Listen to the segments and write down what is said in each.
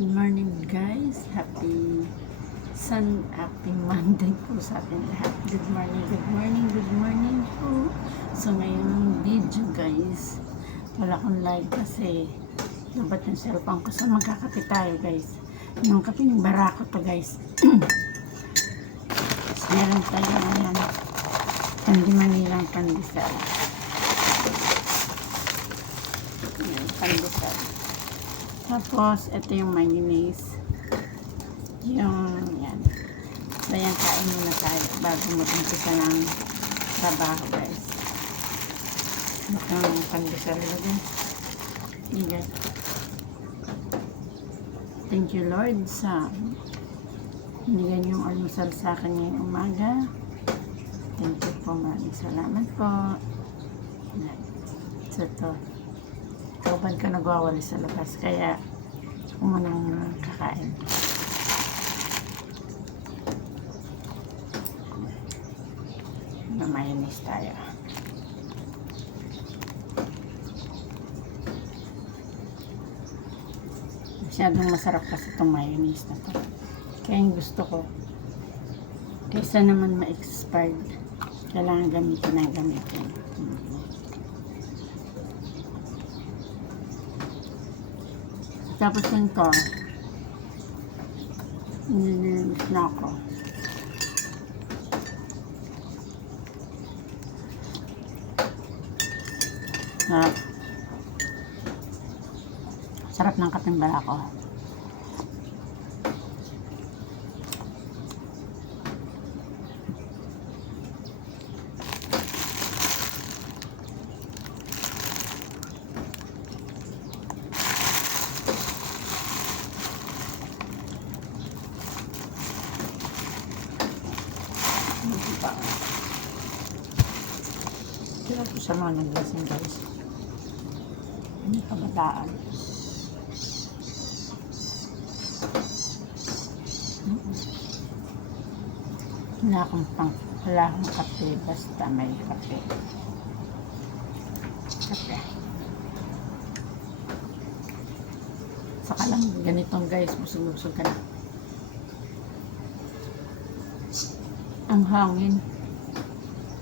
Good morning guys. Happy Monday po sa atin lahat. Good morning po. So ngayong video guys, wala akong live kasi dapat yung cellphone ko. So magkakape tayo guys. Yung kape ng Barako to guys. So, meron tayo ngayon Candy Manilang pandesal. Yan, pandesal. Tapos, ito yung mayonnaise. Yan. So, yan, kain muna tayo bago mag-umpisa ng trabaho, guys. Ito yung pandesal din. Yan. Thank you, Lord, sa binigyan yung almusal sa akin ngayong umaga. Thank you po, maraming salamat po. Yan. So, ito. Kauban ka nagwawali sa labas, kaya umunang kakain. Na mayonnaise tayo. Masyadong masarap kasi itong mayonnaise na to. Kaya yung gusto ko, kaysa naman ma-expired, kailangan gamitin. Tapos nito, nilinis na ako. Sarap ng kapeng Barako. Kaya po sa mga naglasing guys. Ano kabataan? Wala akong kape, basta may kape. Saka lang ganitong guys, busog-busog ka na. Ang hangin.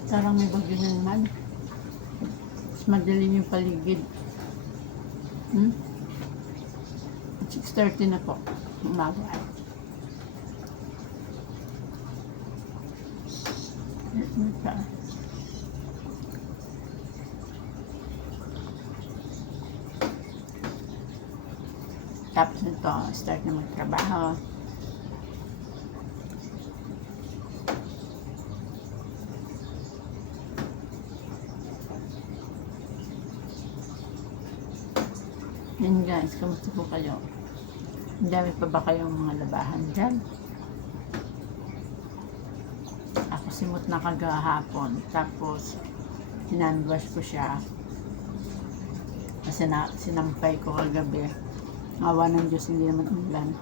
Parang may bagyo na naman. Mas madilim yung paligid. 6:30 na po. Umaga. Tapos nito, start na magtrabaho. Yan guys, kamusta po kayo? Ang dami pa ba kayong mga labahan dyan? Ako simot na kagahapon. Tapos, hinandwash ko siya. Kasi sinampay ko kagabi. Awa ng Diyos, hindi naman ulan.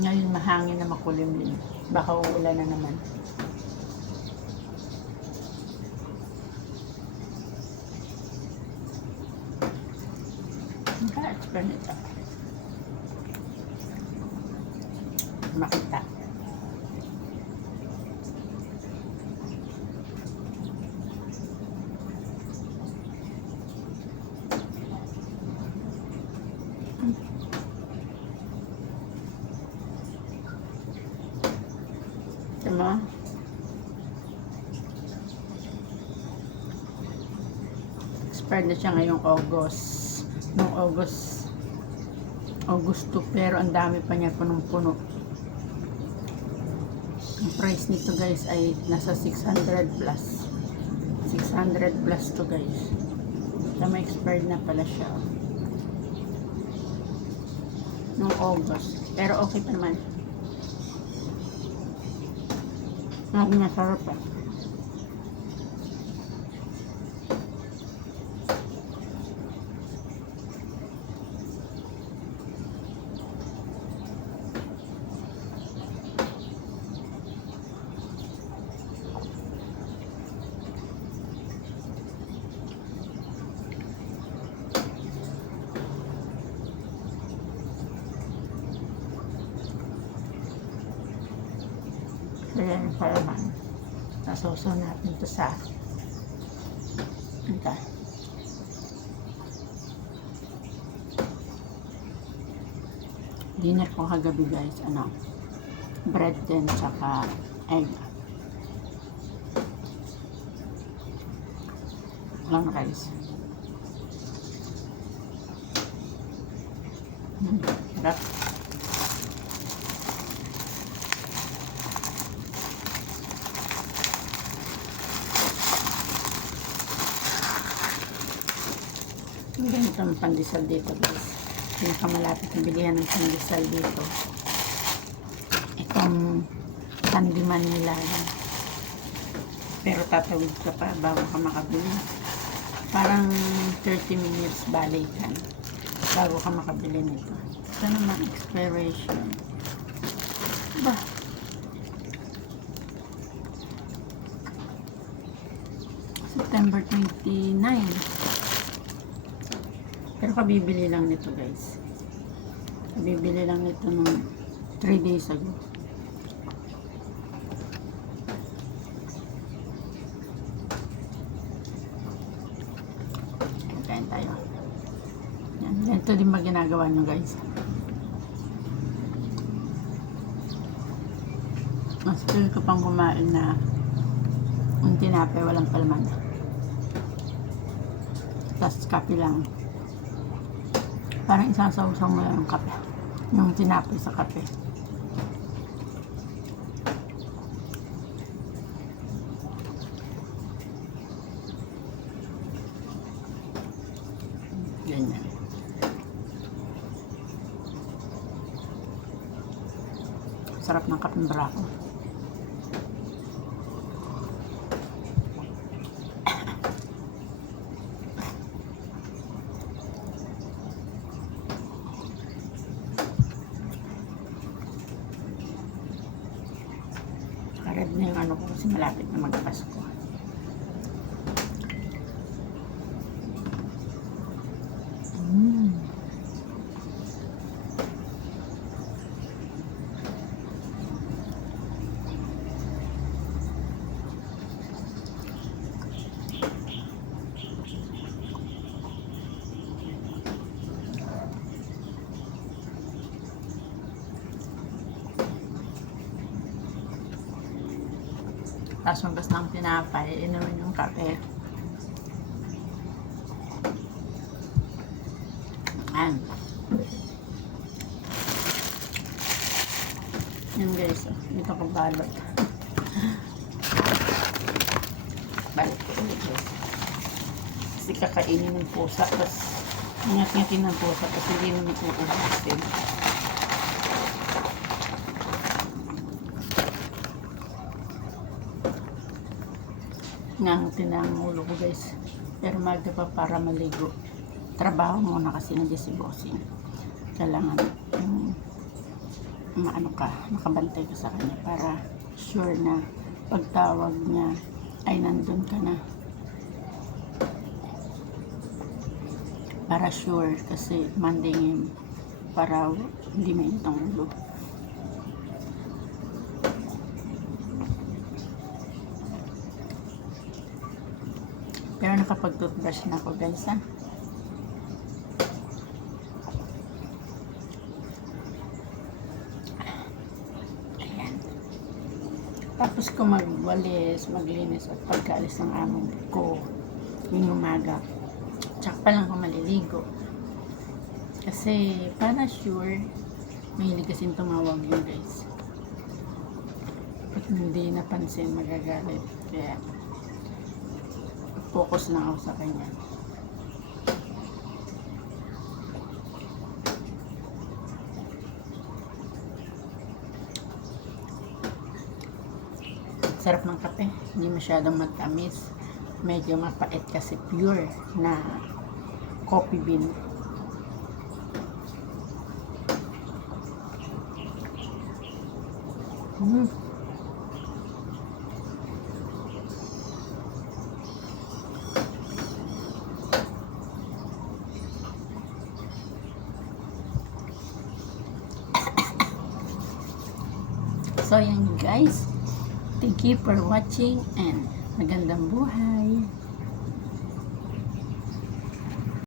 Ngayon mahangin na makulimlim. Baka uulan na naman. Ka-expert nito. Makita. Diba? Expired na siya ngayong August. Noong Agosto, pero ang dami pa niya punong-puno. Ang price nito guys ay nasa 600 plus. 600 plus to guys. Tama, expired na pala siya. Noong August. Pero okay pa naman. Masarap pa. maraming palaman. Nasuso natin to sa ito. Dinner ko kagabi guys, bread din saka egg. Lang rice. Sarap. Ang ganito ang pandesal dito guys. Pinakamalapit na bilihan ng pandesal dito. Itong Candy Manila. Pero tatawid ka pa bago ka makabili. Parang 30 minutes balikan bago ka makabili nito. Ito naman expiration. Ba? September 29. Pero kabibili lang nito guys. Kabibili lang nito nung 3 days ago. Kain tayo. Yan. Ganito din ba ginagawa nyo guys? Mas feel ko pang kumain na yung tinapay walang palaman. Tapos kape lang. Parang isasaw-saw mo lang yung kape. Yung tinapay sa kape. Ganyan. Sarap ng kapeng barako. Red na yung ano ko kasi malapit na magpasko. Tapos magas ng tinapay, inumin yung kape. Ayan. Yan guys, dito ko balot. Balik ko ulit guys. Kasi kakainin ng pusa, tapos ingat-ngatin ng pusa, tapos hindi naman uubusin. Nangutin na ang ulo ko guys, pero magda pa para maligo. Trabaho muna kasi hindi si bossing. Kailangan maano ka, makabantay ka sa kanya para sure na pagtawag niya ay nandun ka na. Para sure kasi Monday ngayon para hindi mainit ang ulo. Pero nakapag-toothbrush na ako guys ha. Ayan. Tapos ko magwalis, maglinis at pagkaalis ng among ko yung umaga. Tsaka pa lang ako maliligo. Kasi para sure, mahilig kasing tumawag yun guys. Pag hindi napansin magagalit. Kaya focus lang ako sa kanya. Sarap ng kape. Hindi masyadong matamis. Medyo mapait kasi pure na coffee bean. So yan guys, Thank you for watching and magandang buhay.